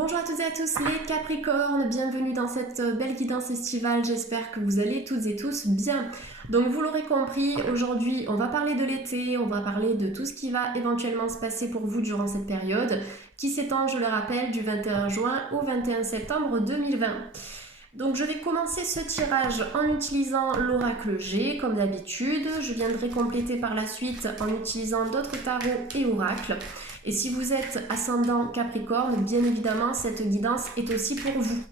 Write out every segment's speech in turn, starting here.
Bonjour à toutes et à tous les Capricornes, bienvenue dans cette belle guidance estivale, j'espère que vous allez toutes et tous bien. Donc vous l'aurez compris, aujourd'hui on va parler de l'été, on va parler de tout ce qui va éventuellement se passer pour vous durant cette période, qui s'étend, je le rappelle, du 21 juin au 21 septembre 2020. Donc je vais commencer ce tirage en utilisant l'oracle G comme d'habitude, je viendrai compléter par la suite en utilisant d'autres tarots et oracles. Et si vous êtes ascendant Capricorne, bien évidemment, cette guidance est aussi pour vous.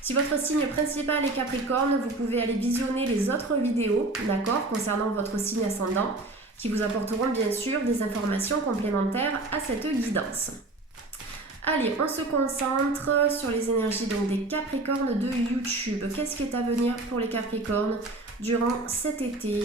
Si votre signe principal est Capricorne, vous pouvez aller visionner les autres vidéos, d'accord, concernant votre signe ascendant, qui vous apporteront bien sûr des informations complémentaires à cette guidance. Allez, on se concentre sur les énergies donc des Capricornes de YouTube. Qu'est-ce qui est à venir pour les Capricornes durant cet été ?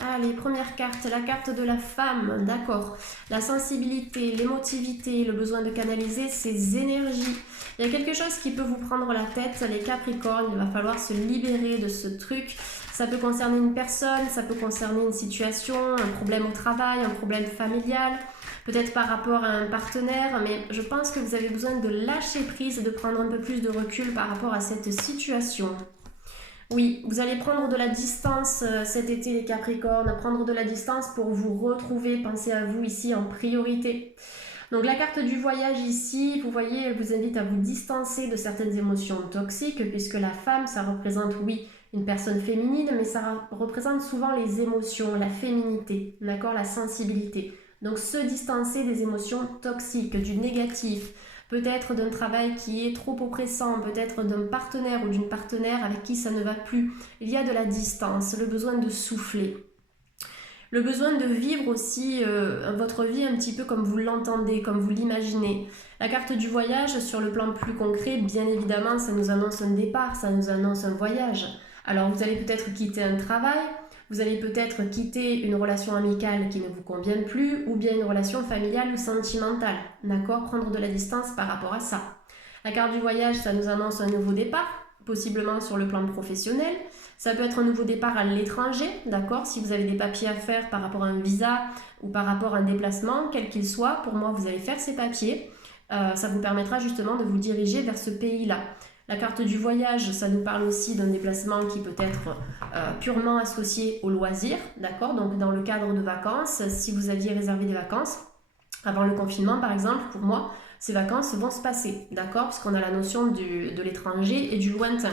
Allez, première carte, la carte de la femme, d'accord. La sensibilité, l'émotivité, le besoin de canaliser ses énergies. Il y a quelque chose qui peut vous prendre la tête, les Capricornes, il va falloir se libérer de ce truc. Ça peut concerner une personne, ça peut concerner une situation, un problème au travail, un problème familial, peut-être par rapport à un partenaire, mais je pense que vous avez besoin de lâcher prise et de prendre un peu plus de recul par rapport à cette situation. Oui, vous allez prendre de la distance cet été les Capricornes, prendre de la distance pour vous retrouver, pensez à vous ici en priorité. Donc la carte du voyage ici, vous voyez, elle vous invite à vous distancer de certaines émotions toxiques, puisque la femme, ça représente, oui, une personne féminine, mais ça représente souvent les émotions, la féminité, d'accord, la sensibilité. Donc se distancer des émotions toxiques, du négatif, peut-être d'un travail qui est trop oppressant, peut-être d'un partenaire ou d'une partenaire avec qui ça ne va plus. Il y a de la distance, le besoin de souffler. Le besoin de vivre aussi votre vie un petit peu comme vous l'entendez, comme vous l'imaginez. La carte du voyage, sur le plan plus concret, bien évidemment, ça nous annonce un départ, ça nous annonce un voyage. Alors vous allez peut-être quitter un travail, vous allez peut-être quitter une relation amicale qui ne vous convient plus ou bien une relation familiale ou sentimentale. D'accord ? Prendre de la distance par rapport à ça. La carte du voyage, ça nous annonce un nouveau départ, possiblement sur le plan professionnel. Ça peut être un nouveau départ à l'étranger, d'accord ? Si vous avez des papiers à faire par rapport à un visa ou par rapport à un déplacement, quel qu'il soit, pour moi, vous allez faire ces papiers. Ça vous permettra justement de vous diriger vers ce pays-là. La carte du voyage, ça nous parle aussi d'un déplacement qui peut être purement associé au loisir, d'accord ? Donc dans le cadre de vacances, si vous aviez réservé des vacances, avant le confinement par exemple, pour moi, ces vacances vont se passer, d'accord ? Puisqu'on a la notion de l'étranger et du lointain.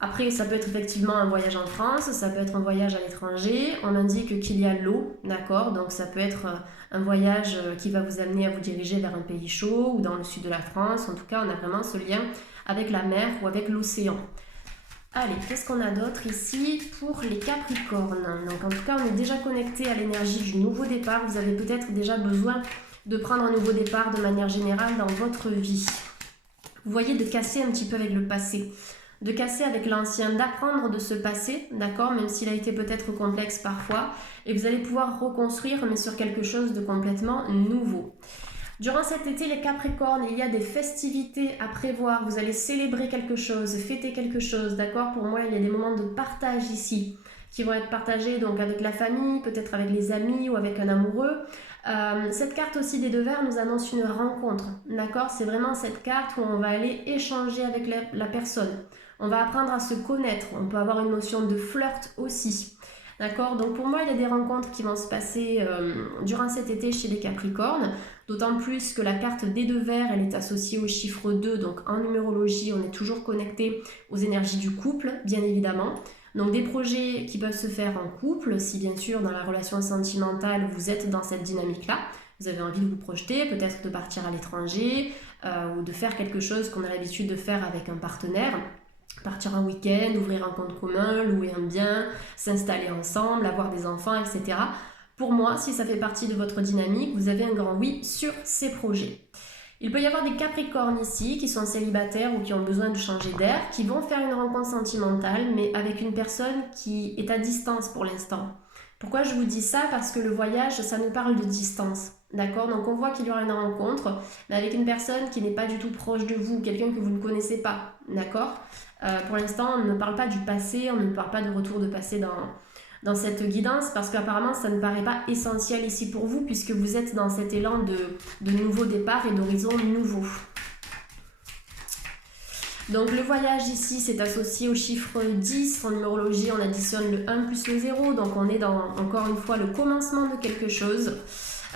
Après, ça peut être effectivement un voyage en France, ça peut être un voyage à l'étranger. On indique qu'il y a l'eau, d'accord ? Donc ça peut être un voyage qui va vous amener à vous diriger vers un pays chaud ou dans le sud de la France. En tout cas, on a vraiment ce lien avec la mer ou avec l'océan. Allez, qu'est-ce qu'on a d'autre ici pour les Capricornes ? Donc en tout cas, on est déjà connecté à l'énergie du nouveau départ. Vous avez peut-être déjà besoin de prendre un nouveau départ de manière générale dans votre vie. Vous voyez, de casser un petit peu avec le passé, de casser avec l'ancien, d'apprendre de ce passé, d'accord, même s'il a été peut-être complexe parfois, et vous allez pouvoir reconstruire, mais sur quelque chose de complètement nouveau. Durant cet été, les Capricornes, il y a des festivités à prévoir, vous allez célébrer quelque chose, fêter quelque chose, d'accord ? Pour moi, il y a des moments de partage ici, qui vont être partagés donc avec la famille, peut-être avec les amis ou avec un amoureux. Cette carte aussi des deux verres nous annonce une rencontre, d'accord ? C'est vraiment cette carte où on va aller échanger avec la personne. On va apprendre à se connaître, on peut avoir une notion de flirt aussi. D'accord ? Donc pour moi, il y a des rencontres qui vont se passer durant cet été chez les Capricornes, d'autant plus que la carte des deux verres, elle est associée au chiffre 2, donc en numérologie, on est toujours connecté aux énergies du couple, bien évidemment. Donc des projets qui peuvent se faire en couple, si bien sûr dans la relation sentimentale, vous êtes dans cette dynamique-là, vous avez envie de vous projeter, peut-être de partir à l'étranger ou de faire quelque chose qu'on a l'habitude de faire avec un partenaire. Partir un week-end, ouvrir un compte commun, louer un bien, s'installer ensemble, avoir des enfants, etc. Pour moi, si ça fait partie de votre dynamique, vous avez un grand oui sur ces projets. Il peut y avoir des Capricornes ici qui sont célibataires ou qui ont besoin de changer d'air, qui vont faire une rencontre sentimentale, mais avec une personne qui est à distance pour l'instant. Pourquoi je vous dis ça ? Parce que le voyage, ça nous parle de distance. D'accord ? Donc on voit qu'il y aura une rencontre, mais avec une personne qui n'est pas du tout proche de vous, quelqu'un que vous ne connaissez pas. D'accord ? Pour l'instant, on ne parle pas du passé, on ne parle pas de retour de passé dans cette guidance, parce qu'apparemment, ça ne paraît pas essentiel ici pour vous, puisque vous êtes dans cet élan de nouveau départ et d'horizon nouveau. Donc le voyage ici, c'est associé au chiffre 10. En numérologie, on additionne le 1 plus le 0. Donc on est dans, encore une fois, le commencement de quelque chose.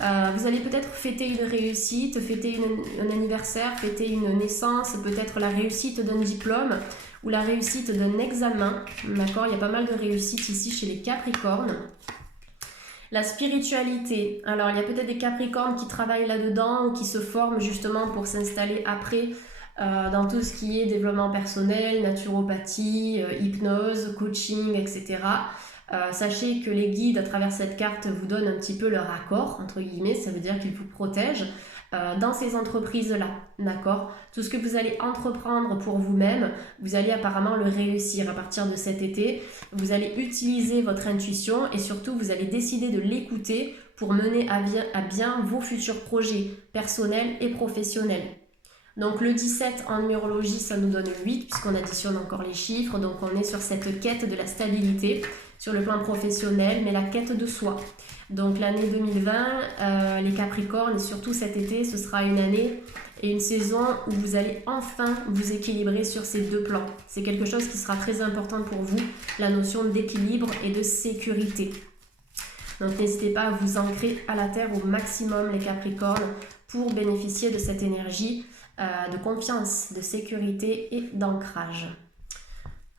Vous allez peut-être fêter une réussite, fêter un anniversaire, fêter une naissance, peut-être la réussite d'un diplôme ou la réussite d'un examen. D'accord, il y a pas mal de réussites ici chez les Capricornes. La spiritualité. Alors, il y a peut-être des Capricornes qui travaillent là-dedans ou qui se forment justement pour s'installer après dans tout ce qui est développement personnel, naturopathie, hypnose, coaching, etc. Sachez que les guides à travers cette carte vous donnent un petit peu leur accord, entre guillemets, ça veut dire qu'ils vous protègent dans ces entreprises-là, d'accord? Tout ce que vous allez entreprendre pour vous-même, vous allez apparemment le réussir à partir de cet été. Vous allez utiliser votre intuition et surtout vous allez décider de l'écouter pour mener à bien vos futurs projets personnels et professionnels. Donc le 17 en numérologie, ça nous donne 8 puisqu'on additionne encore les chiffres. Donc on est sur cette quête de la stabilité sur le plan professionnel, mais la quête de soi. Donc l'année 2020, les Capricornes, et surtout cet été, ce sera une année et une saison où vous allez enfin vous équilibrer sur ces deux plans. C'est quelque chose qui sera très important pour vous, la notion d'équilibre et de sécurité. Donc n'hésitez pas à vous ancrer à la terre au maximum les Capricornes pour bénéficier de cette énergie de confiance, de sécurité et d'ancrage.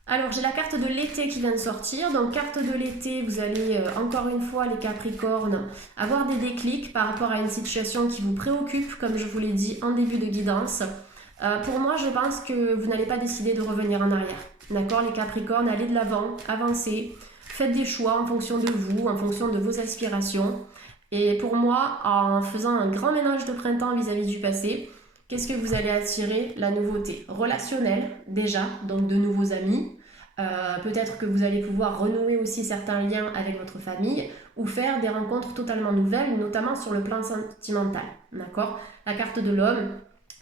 Alors j'ai la carte de l'été qui vient de sortir. Donc carte de l'été, vous allez encore une fois les Capricornes avoir des déclics par rapport à une situation qui vous préoccupe, comme je vous l'ai dit en début de guidance. Pour moi, je pense que vous n'allez pas décider de revenir en arrière. D'accord, les Capricornes, allez de l'avant, avancez, faites des choix en fonction de vous, en fonction de vos aspirations. Et pour moi, en faisant un grand ménage de printemps vis-à-vis du passé, qu'est-ce que vous allez attirer? La nouveauté relationnelle déjà, donc de nouveaux amis. Peut-être que vous allez pouvoir renouer aussi certains liens avec votre famille ou faire des rencontres totalement nouvelles, notamment sur le plan sentimental. D'accord? La carte de l'homme,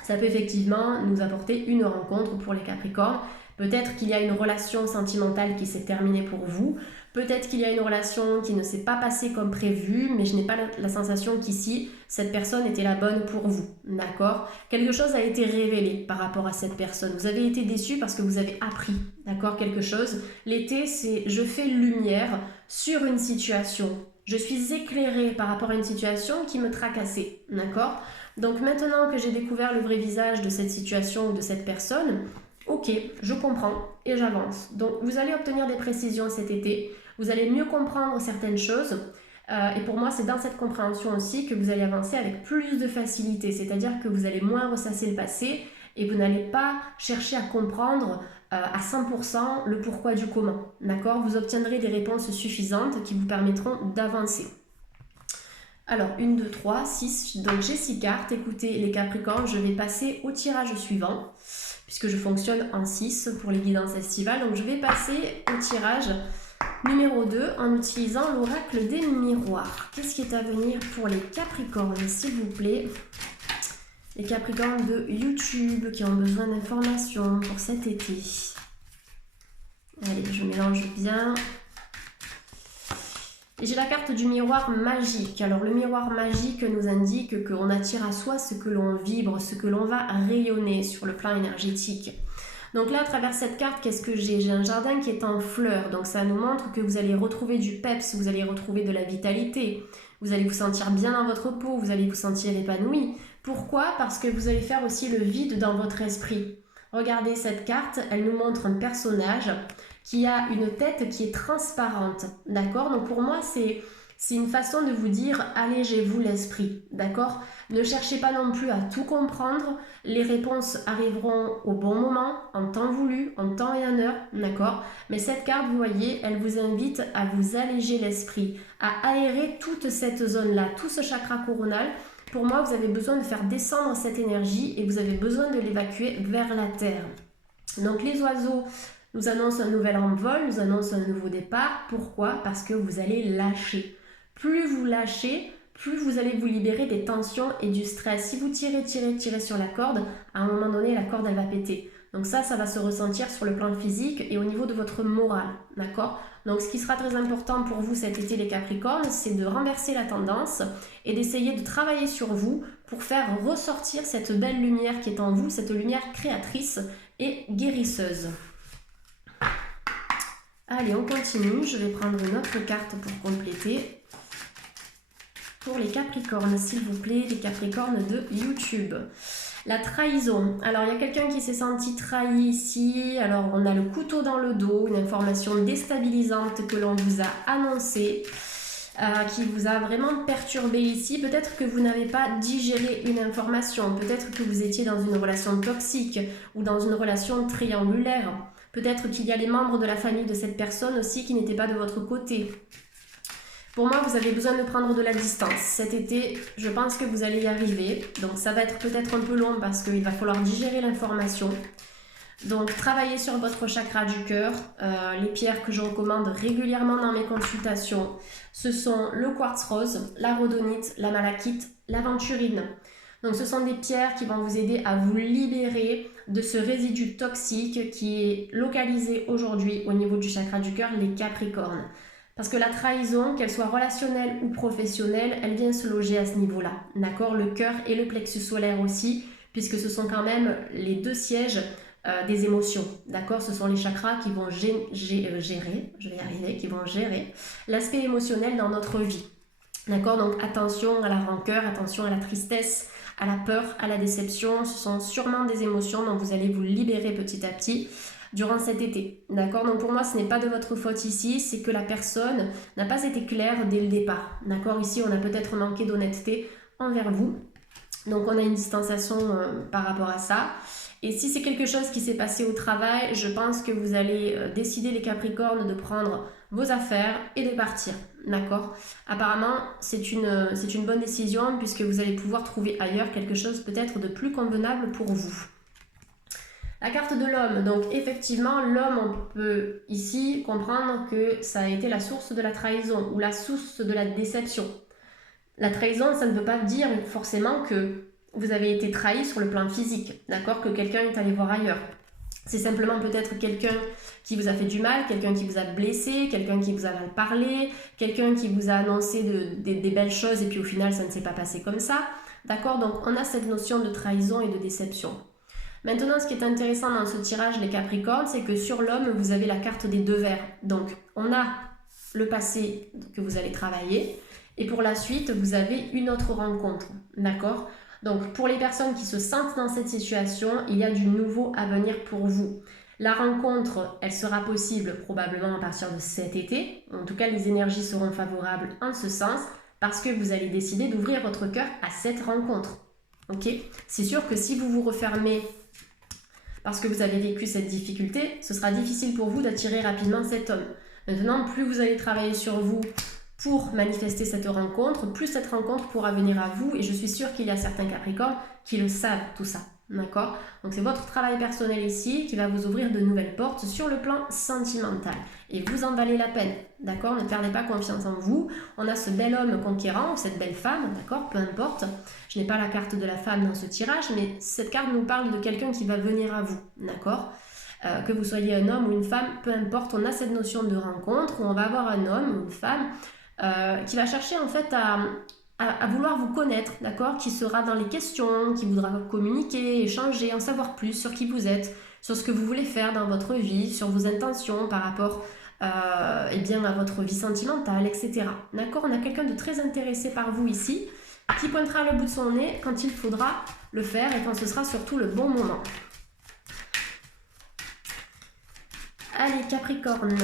ça peut effectivement nous apporter une rencontre pour les Capricornes. Peut-être qu'il y a une relation sentimentale qui s'est terminée pour vous. Peut-être qu'il y a une relation qui ne s'est pas passée comme prévu, mais je n'ai pas la sensation qu'ici, cette personne était la bonne pour vous. D'accord? Quelque chose a été révélé par rapport à cette personne. Vous avez été déçu parce que vous avez appris, d'accord, quelque chose. L'été, c'est je fais lumière sur une situation. Je suis éclairée par rapport à une situation qui me tracassait. D'accord? Donc maintenant que j'ai découvert le vrai visage de cette situation ou de cette personne, ok, je comprends et j'avance. Donc vous allez obtenir des précisions cet été. Vous allez mieux comprendre certaines choses et pour moi c'est dans cette compréhension aussi que vous allez avancer avec plus de facilité, c'est-à-dire que vous allez moins ressasser le passé et vous n'allez pas chercher à comprendre à 100% le pourquoi du comment, d'accord? Vous obtiendrez des réponses suffisantes qui vous permettront d'avancer. Alors 1, 2, 3, 6, donc j'ai 6 cartes. Écoutez les Capricornes, je vais passer au tirage suivant puisque je fonctionne en 6 pour les guidances estivales, donc je vais passer au tirage numéro 2 en utilisant l'oracle des miroirs. Qu'est-ce qui est à venir pour les Capricornes, s'il vous plaît? Les Capricornes de YouTube qui ont besoin d'informations pour cet été. Allez, je mélange bien. Et j'ai la carte du miroir magique. Alors le miroir magique nous indique qu'on attire à soi ce que l'on vibre, ce que l'on va rayonner sur le plan énergétique. Donc là, à travers cette carte, qu'est-ce que j'ai? J'ai un jardin qui est en fleurs, donc ça nous montre que vous allez retrouver du peps, vous allez retrouver de la vitalité, vous allez vous sentir bien dans votre peau, vous allez vous sentir épanoui. Pourquoi? Parce que vous allez faire aussi le vide dans votre esprit. Regardez cette carte, elle nous montre un personnage qui a une tête qui est transparente, d'accord? Donc pour moi, c'est une façon de vous dire, allégez-vous l'esprit, d'accord? Ne cherchez pas non plus à tout comprendre, les réponses arriveront au bon moment, en temps voulu, en temps et en heure, d'accord? Mais cette carte, vous voyez, elle vous invite à vous alléger l'esprit, à aérer toute cette zone-là, tout ce chakra coronal. Pour moi, vous avez besoin de faire descendre cette énergie et vous avez besoin de l'évacuer vers la terre. Donc les oiseaux nous annoncent un nouvel envol, nous annoncent un nouveau départ. Pourquoi? Parce que vous allez lâcher. Plus vous lâchez, plus vous allez vous libérer des tensions et du stress. Si vous tirez sur la corde, à un moment donné, la corde, elle va péter. Donc ça va se ressentir sur le plan physique et au niveau de votre morale, d'accord? Donc ce qui sera très important pour vous cet été les Capricornes, c'est de renverser la tendance et d'essayer de travailler sur vous pour faire ressortir cette belle lumière qui est en vous, cette lumière créatrice et guérisseuse. Allez, on continue. Je vais prendre une autre carte pour compléter. Pour les Capricornes, s'il vous plaît, les Capricornes de YouTube. La trahison. Alors, il y a quelqu'un qui s'est senti trahi ici. Alors, on a le couteau dans le dos, une information déstabilisante que l'on vous a annoncée, qui vous a vraiment perturbé ici. Peut-être que vous n'avez pas digéré une information. Peut-être que vous étiez dans une relation toxique ou dans une relation triangulaire. Peut-être qu'il y a les membres de la famille de cette personne aussi qui n'étaient pas de votre côté. Pour moi, vous avez besoin de prendre de la distance. Cet été, je pense que vous allez y arriver. Donc, ça va être peut-être un peu long parce qu'il va falloir digérer l'information. Donc, travaillez sur votre chakra du cœur. Les pierres que je recommande régulièrement dans mes consultations, ce sont le quartz rose, la rhodonite, la malachite, l'aventurine. Donc, ce sont des pierres qui vont vous aider à vous libérer de ce résidu toxique qui est localisé aujourd'hui au niveau du chakra du cœur, les Capricornes. Parce que la trahison, qu'elle soit relationnelle ou professionnelle, elle vient se loger à ce niveau-là. D'accord? Le cœur et le plexus solaire aussi, puisque ce sont quand même les deux sièges des émotions. D'accord? Ce sont les chakras qui vont gérer, je vais y arriver, qui vont gérer l'aspect émotionnel dans notre vie. D'accord? Donc attention à la rancœur, attention à la tristesse, à la peur, à la déception. Ce sont sûrement des émotions dont vous allez vous libérer petit à petit durant cet été. D'accord? Donc pour moi, ce n'est pas de votre faute ici, c'est que la personne n'a pas été claire dès le départ. D'accord? Ici, on a peut-être manqué d'honnêteté envers vous. Donc on a une distanciation par rapport à ça. Et si c'est quelque chose qui s'est passé au travail, je pense que vous allez décider les Capricornes de prendre vos affaires et de partir. D'accord? Apparemment, c'est une bonne décision puisque vous allez pouvoir trouver ailleurs quelque chose peut-être de plus convenable pour vous. La carte de l'homme, donc effectivement, l'homme, on peut ici comprendre que ça a été la source de la trahison ou la source de la déception. La trahison, ça ne veut pas dire forcément que vous avez été trahi sur le plan physique, d'accord? Que quelqu'un est allé voir ailleurs. C'est simplement peut-être quelqu'un qui vous a fait du mal, quelqu'un qui vous a blessé, quelqu'un qui vous a mal parlé, quelqu'un qui vous a annoncé des belles choses et puis au final, ça ne s'est pas passé comme ça. D'accord? Donc, on a cette notion de trahison et de déception. Maintenant, ce qui est intéressant dans ce tirage, les Capricornes, c'est que sur l'homme, vous avez la carte des deux verres. Donc, on a le passé que vous allez travailler et pour la suite, vous avez une autre rencontre. D'accord? Donc, pour les personnes qui se sentent dans cette situation, il y a du nouveau à venir pour vous. La rencontre, elle sera possible probablement à partir de cet été. En tout cas, les énergies seront favorables en ce sens parce que vous allez décider d'ouvrir votre cœur à cette rencontre. Ok? C'est sûr que si vous vous refermez parce que vous avez vécu cette difficulté, ce sera difficile pour vous d'attirer rapidement cet homme. Maintenant, plus vous allez travailler sur vous pour manifester cette rencontre, plus cette rencontre pourra venir à vous. Et je suis sûre qu'il y a certains Capricornes qui le savent, tout ça. D'accord? Donc c'est votre travail personnel ici qui va vous ouvrir de nouvelles portes sur le plan sentimental. Et vous en valez la peine. D'accord? Ne perdez pas confiance en vous. On a ce bel homme conquérant, cette belle femme, d'accord? Peu importe. Je n'ai pas la carte de la femme dans ce tirage, mais cette carte nous parle de quelqu'un qui va venir à vous. D'accord? Que vous soyez un homme ou une femme, peu importe, on a cette notion de rencontre où on va avoir un homme ou une femme qui va chercher en fait à vouloir vous connaître, d'accord? Qui sera dans les questions, qui voudra communiquer, échanger, en savoir plus sur qui vous êtes, sur ce que vous voulez faire dans votre vie, sur vos intentions par rapport eh bien, à votre vie sentimentale, etc. D'accord? On a quelqu'un de très intéressé par vous ici, qui pointera le bout de son nez quand il faudra le faire et quand ce sera surtout le bon moment. Allez, Capricorne,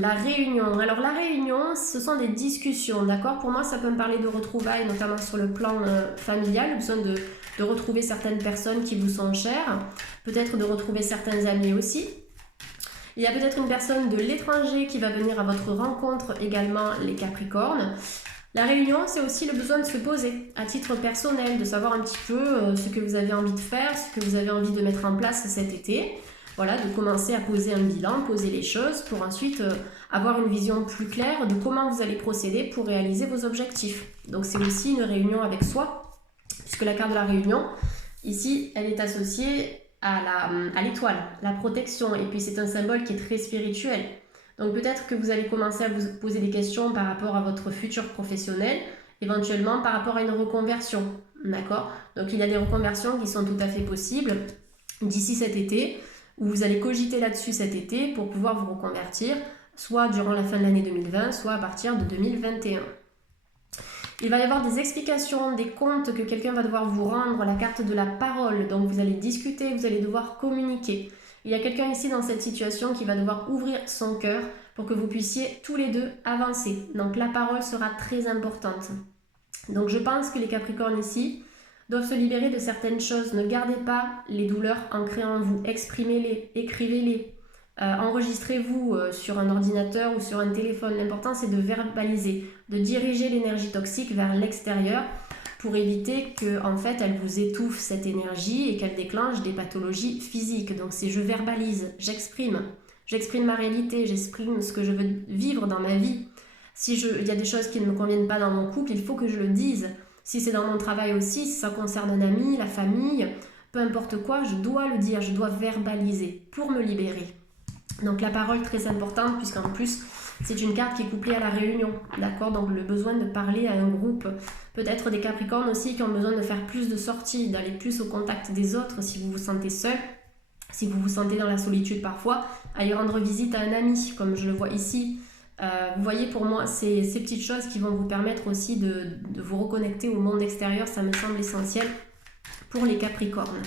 la réunion. Alors, la réunion, ce sont des discussions, d'accord? Pour moi, ça peut me parler de retrouvailles, notamment sur le plan familial, besoin de retrouver certaines personnes qui vous sont chères, peut-être de retrouver certains amis aussi. Il y a peut-être une personne de l'étranger qui va venir à votre rencontre également, les Capricornes. La réunion, c'est aussi le besoin de se poser à titre personnel, de savoir un petit peu ce que vous avez envie de faire, ce que vous avez envie de mettre en place cet été. Voilà, de commencer à poser un bilan, poser les choses pour ensuite avoir une vision plus claire de comment vous allez procéder pour réaliser vos objectifs. Donc c'est aussi une réunion avec soi, puisque la carte de la réunion, ici, elle est associée à l'étoile, la protection. Et puis c'est un symbole qui est très spirituel. Donc peut-être que vous allez commencer à vous poser des questions par rapport à votre futur professionnel, éventuellement par rapport à une reconversion. D'accord? Donc il y a des reconversions qui sont tout à fait possibles d'ici cet été, où vous allez cogiter là-dessus cet été pour pouvoir vous reconvertir, soit durant la fin de l'année 2020, soit à partir de 2021. Il va y avoir des explications, des comptes que quelqu'un va devoir vous rendre, la carte de la parole. Donc vous allez discuter, vous allez devoir communiquer. Il y a quelqu'un ici dans cette situation qui va devoir ouvrir son cœur pour que vous puissiez tous les deux avancer. Donc la parole sera très importante. Donc je pense que les Capricornes ici doivent se libérer de certaines choses. Ne gardez pas les douleurs ancrées en vous. Exprimez-les, écrivez-les. Enregistrez-vous sur un ordinateur ou sur un téléphone. L'important c'est de verbaliser, de diriger l'énergie toxique vers l'extérieur pour éviter que en fait elle vous étouffe cette énergie et qu'elle déclenche des pathologies physiques. Donc c'est je verbalise, j'exprime ma réalité, j'exprime ce que je veux vivre dans ma vie. Si il y a des choses qui ne me conviennent pas dans mon couple, il faut que je le dise. Si c'est dans mon travail aussi, si ça concerne un ami, la famille, peu importe quoi, je dois le dire, je dois verbaliser pour me libérer. Donc la parole très importante puisqu'en plus c'est une carte qui est couplée à la réunion, d'accord? Donc le besoin de parler à un groupe, peut-être des Capricornes aussi qui ont besoin de faire plus de sorties, d'aller plus au contact des autres si vous vous sentez seul, si vous vous sentez dans la solitude parfois, aller rendre visite à un ami comme je le vois ici. Vous voyez, pour moi, ces petites choses qui vont vous permettre aussi de vous reconnecter au monde extérieur, ça me semble essentiel pour les Capricornes.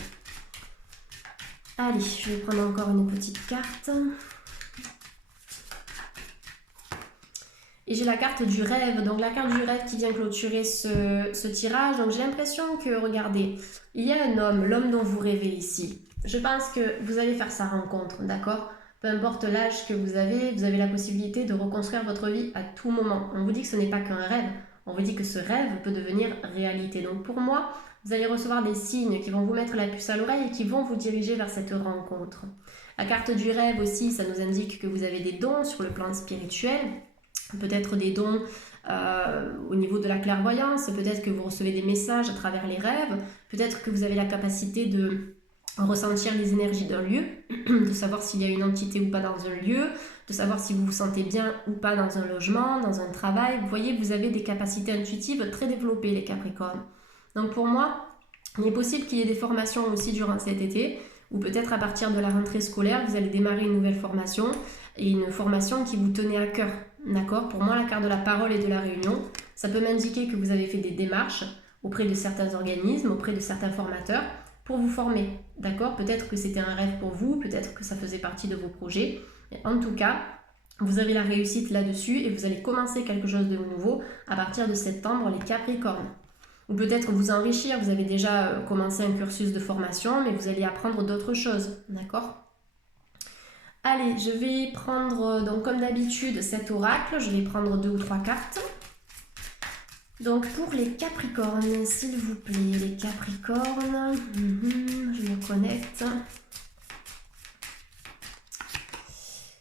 Allez, je vais prendre encore une petite carte. Et j'ai la carte du rêve, donc la carte du rêve qui vient clôturer ce tirage. Donc j'ai l'impression que, regardez, il y a un homme, l'homme dont vous rêvez ici. Je pense que vous allez faire sa rencontre, d'accord? Peu importe l'âge que vous avez la possibilité de reconstruire votre vie à tout moment. On vous dit que ce n'est pas qu'un rêve, on vous dit que ce rêve peut devenir réalité. Donc pour moi, vous allez recevoir des signes qui vont vous mettre la puce à l'oreille et qui vont vous diriger vers cette rencontre. La carte du rêve aussi, ça nous indique que vous avez des dons sur le plan spirituel, peut-être des dons au niveau de la clairvoyance, peut-être que vous recevez des messages à travers les rêves, peut-être que vous avez la capacité de ressentir les énergies d'un lieu, de savoir s'il y a une entité ou pas dans un lieu, de savoir si vous vous sentez bien ou pas dans un logement, dans un travail. Vous voyez, vous avez des capacités intuitives très développées, les Capricornes. Donc pour moi, il est possible qu'il y ait des formations aussi durant cet été, ou peut-être à partir de la rentrée scolaire, vous allez démarrer une nouvelle formation, et une formation qui vous tenait à cœur. D'accord? Pour moi, la carte de la parole et de la réunion, ça peut m'indiquer que vous avez fait des démarches auprès de certains organismes, auprès de certains formateurs, pour vous former, d'accord? Peut-être que c'était un rêve pour vous, peut-être que ça faisait partie de vos projets. Mais en tout cas, vous avez la réussite là-dessus et vous allez commencer quelque chose de nouveau à partir de septembre, les Capricornes. Ou peut-être vous enrichir, vous avez déjà commencé un cursus de formation, mais vous allez apprendre d'autres choses, d'accord? Allez, je vais prendre, donc comme d'habitude, cet oracle, je vais prendre 2 ou 3 cartes. Donc pour les Capricornes, s'il vous plaît, les Capricornes, je me connecte.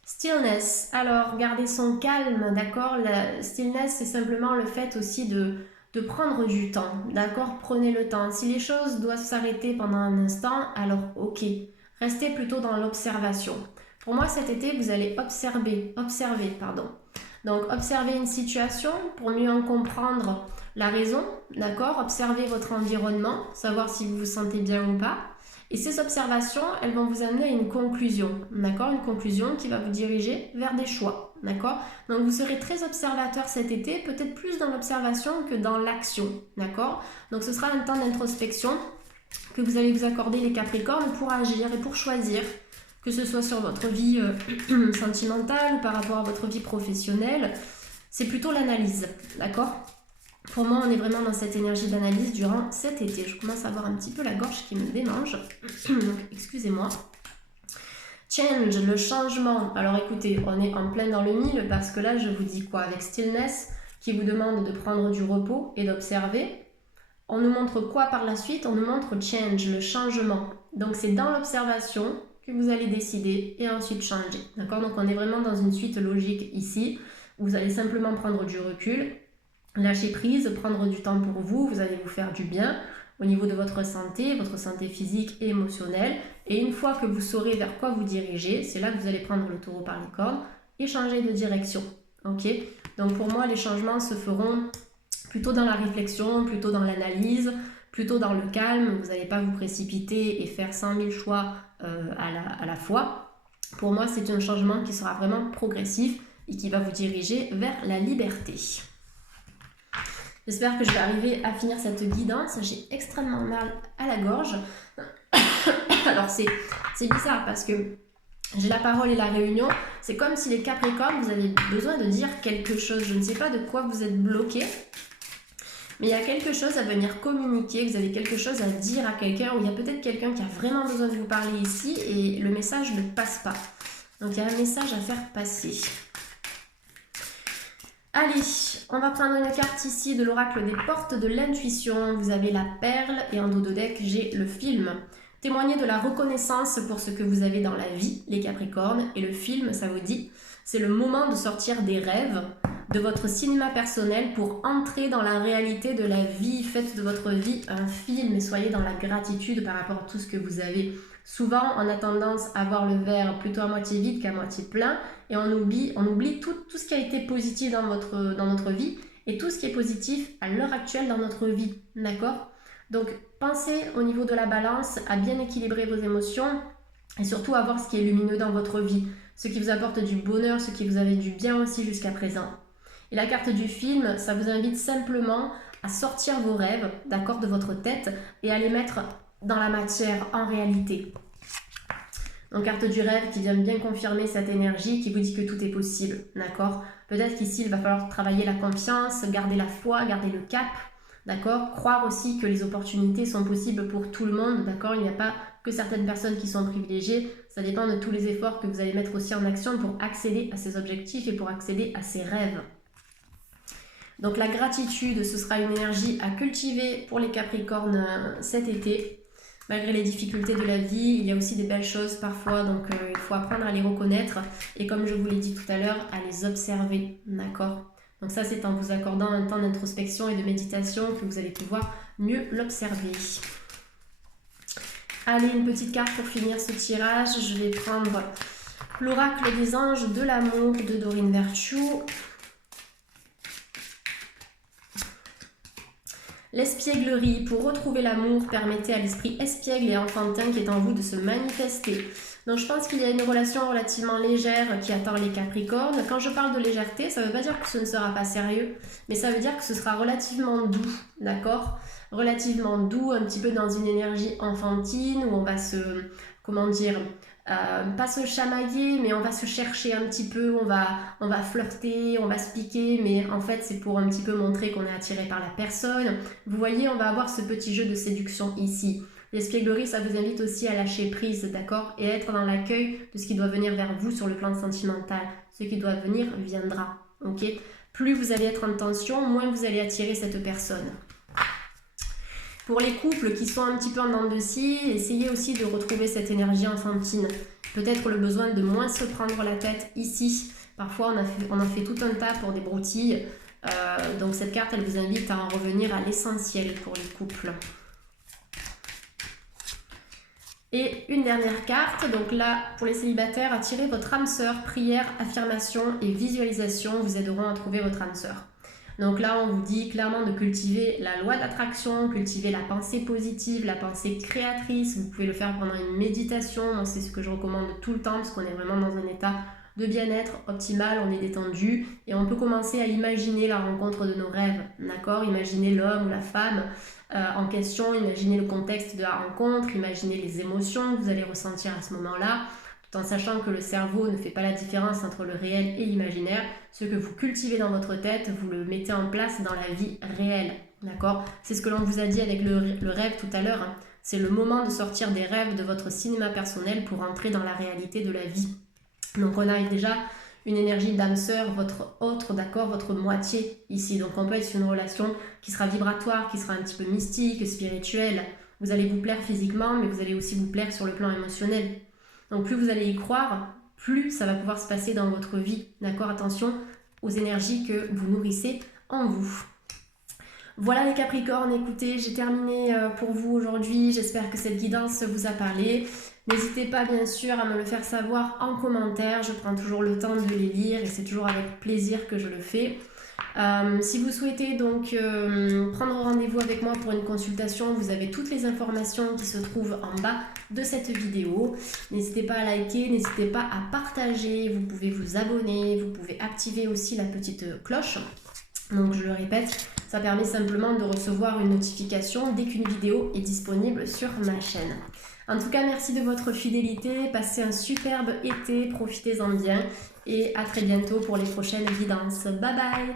Stillness, alors garder son calme, d'accord? La stillness, c'est simplement le fait aussi de prendre du temps, d'accord? Prenez le temps. Si les choses doivent s'arrêter pendant un instant, alors ok, restez plutôt dans l'observation. Pour moi, cet été, vous allez observer. Donc, observez une situation pour mieux en comprendre la raison, d'accord? Observez votre environnement, savoir si vous vous sentez bien ou pas. Et ces observations, elles vont vous amener à une conclusion, d'accord? Une conclusion qui va vous diriger vers des choix, d'accord? Donc, vous serez très observateur cet été, peut-être plus dans l'observation que dans l'action, d'accord? Donc, ce sera un temps d'introspection que vous allez vous accorder, les Capricornes, pour agir et pour choisir, que ce soit sur votre vie sentimentale ou par rapport à votre vie professionnelle. C'est plutôt l'analyse, d'accord? Pour moi, on est vraiment dans cette énergie d'analyse durant cet été. Je commence à avoir un petit peu la gorge qui me démange, donc excusez-moi. Change, le changement. Alors écoutez, on est en plein dans le mille parce que là, je vous dis quoi? Avec Stillness, qui vous demande de prendre du repos et d'observer, on nous montre quoi par la suite? On nous montre change, le changement. Donc c'est dans l'observation que vous allez décider et ensuite changer. D'accord? Donc on est vraiment dans une suite logique ici. Vous allez simplement prendre du recul, lâcher prise, prendre du temps pour vous, vous allez vous faire du bien. au niveau de votre santé physique et émotionnelle. Et une fois que vous saurez vers quoi vous dirigez, c'est là que vous allez prendre le taureau par les cornes et changer de direction. Ok? Donc pour moi, les changements se feront plutôt dans la réflexion, plutôt dans l'analyse, plutôt dans le calme. Vous n'allez pas vous précipiter et faire 100 000 choix à la fois. Pour moi, c'est un changement qui sera vraiment progressif et qui va vous diriger vers la liberté. J'espère que je vais arriver à finir cette guidance. J'ai extrêmement mal à la gorge. Alors c'est bizarre parce que j'ai la parole et la réunion. C'est comme si les Capricornes, vous avez besoin de dire quelque chose. Je ne sais pas de quoi vous êtes bloqué. Mais il y a quelque chose à venir communiquer, vous avez quelque chose à dire à quelqu'un, ou il y a peut-être quelqu'un qui a vraiment besoin de vous parler ici et le message ne passe pas. Donc il y a un message à faire passer. Allez, on va prendre une carte ici de l'oracle des portes de l'intuition. Vous avez la perle et en dos de deck, j'ai le film. Témoignez de la reconnaissance pour ce que vous avez dans la vie, les Capricornes. Et le film, ça vous dit, c'est le moment de sortir des rêves, de votre cinéma personnel pour entrer dans la réalité de la vie. Faites de votre vie un film et soyez dans la gratitude par rapport à tout ce que vous avez. Souvent, on a tendance à voir le verre plutôt à moitié vide qu'à moitié plein et on oublie tout ce qui a été positif dans notre vie et tout ce qui est positif à l'heure actuelle dans notre vie. D'accord? Donc, pensez au niveau de la balance à bien équilibrer vos émotions et surtout à voir ce qui est lumineux dans votre vie, ce qui vous apporte du bonheur, ce qui vous avait du bien aussi jusqu'à présent. Et la carte du film, ça vous invite simplement à sortir vos rêves, d'accord, de votre tête et à les mettre dans la matière, en réalité. Donc carte du rêve qui vient bien confirmer cette énergie, qui vous dit que tout est possible, d'accord? Peut-être qu'ici, il va falloir travailler la confiance, garder la foi, garder le cap, d'accord? Croire aussi que les opportunités sont possibles pour tout le monde, d'accord? Il n'y a pas que certaines personnes qui sont privilégiées, ça dépend de tous les efforts que vous allez mettre aussi en action pour accéder à ces objectifs et pour accéder à ces rêves. Donc la gratitude, ce sera une énergie à cultiver pour les Capricornes cet été. Malgré les difficultés de la vie, il y a aussi des belles choses parfois, donc il faut apprendre à les reconnaître et comme je vous l'ai dit tout à l'heure, à les observer, d'accord? Donc ça, c'est en vous accordant un temps d'introspection et de méditation que vous allez pouvoir mieux l'observer. Allez, une petite carte pour finir ce tirage. Je vais prendre l'oracle des anges de l'amour de Dorine Virtue. L'espièglerie, pour retrouver l'amour, permettez à l'esprit espiègle et enfantin qui est en vous de se manifester. Donc je pense qu'il y a une relation relativement légère qui attend les Capricornes. Quand je parle de légèreté, ça ne veut pas dire que ce ne sera pas sérieux, mais ça veut dire que ce sera relativement doux, d'accord? Relativement doux, un petit peu dans une énergie enfantine où on va se, comment dire, pas se chamailler, mais on va se chercher un petit peu, on va flirter, on va se piquer, mais en fait c'est pour un petit peu montrer qu'on est attiré par la personne. Vous voyez, on va avoir ce petit jeu de séduction ici. L'espièglerie, ça vous invite aussi à lâcher prise, d'accord? Et à être dans l'accueil de ce qui doit venir vers vous sur le plan sentimental. Ce qui doit venir viendra, ok? Plus vous allez être en tension, moins vous allez attirer cette personne. Pour les couples qui sont un petit peu en dents de scie, essayez aussi de retrouver cette énergie enfantine. Peut-être le besoin de moins se prendre la tête ici. Parfois, on en fait tout un tas pour des broutilles. Donc cette carte, elle vous invite à en revenir à l'essentiel pour les couples. Et une dernière carte, donc là, pour les célibataires, attirez votre âme sœur. Prière, affirmation et visualisation vous aideront à trouver votre âme sœur. Donc là, on vous dit clairement de cultiver la loi d'attraction, cultiver la pensée positive, la pensée créatrice. Vous pouvez le faire pendant une méditation. Moi, c'est ce que je recommande tout le temps parce qu'on est vraiment dans un état de bien-être optimal, on est détendu et on peut commencer à imaginer la rencontre de nos rêves, d'accord? Imaginer l'homme ou la femme en question, imaginer le contexte de la rencontre, imaginer les émotions que vous allez ressentir à ce moment-là, tout en sachant que le cerveau ne fait pas la différence entre le réel et l'imaginaire. Ce que vous cultivez dans votre tête, vous le mettez en place dans la vie réelle, d'accord? C'est ce que l'on vous a dit avec le rêve tout à l'heure, hein. C'est le moment de sortir des rêves de votre cinéma personnel pour entrer dans la réalité de la vie. Donc on a déjà une énergie d'âme sœur, votre autre, d'accord, votre moitié ici. Donc on peut être sur une relation qui sera vibratoire, qui sera un petit peu mystique, spirituelle. Vous allez vous plaire physiquement, mais vous allez aussi vous plaire sur le plan émotionnel. Donc plus vous allez y croire, plus ça va pouvoir se passer dans votre vie, d'accord? Attention aux énergies que vous nourrissez en vous. Voilà les Capricornes, écoutez, j'ai terminé pour vous aujourd'hui. J'espère que cette guidance vous a parlé. N'hésitez pas bien sûr à me le faire savoir en commentaire. Je prends toujours le temps de les lire et c'est toujours avec plaisir que je le fais. Si vous souhaitez donc prendre rendez-vous avec moi pour une consultation, vous avez toutes les informations qui se trouvent en bas de cette vidéo. N'hésitez pas à liker, n'hésitez pas à partager, vous pouvez vous abonner, vous pouvez activer aussi la petite cloche. Donc je le répète, ça permet simplement de recevoir une notification dès qu'une vidéo est disponible sur ma chaîne. En tout cas, merci de votre fidélité, passez un superbe été, profitez-en bien et à très bientôt pour les prochaines guidances. Bye bye!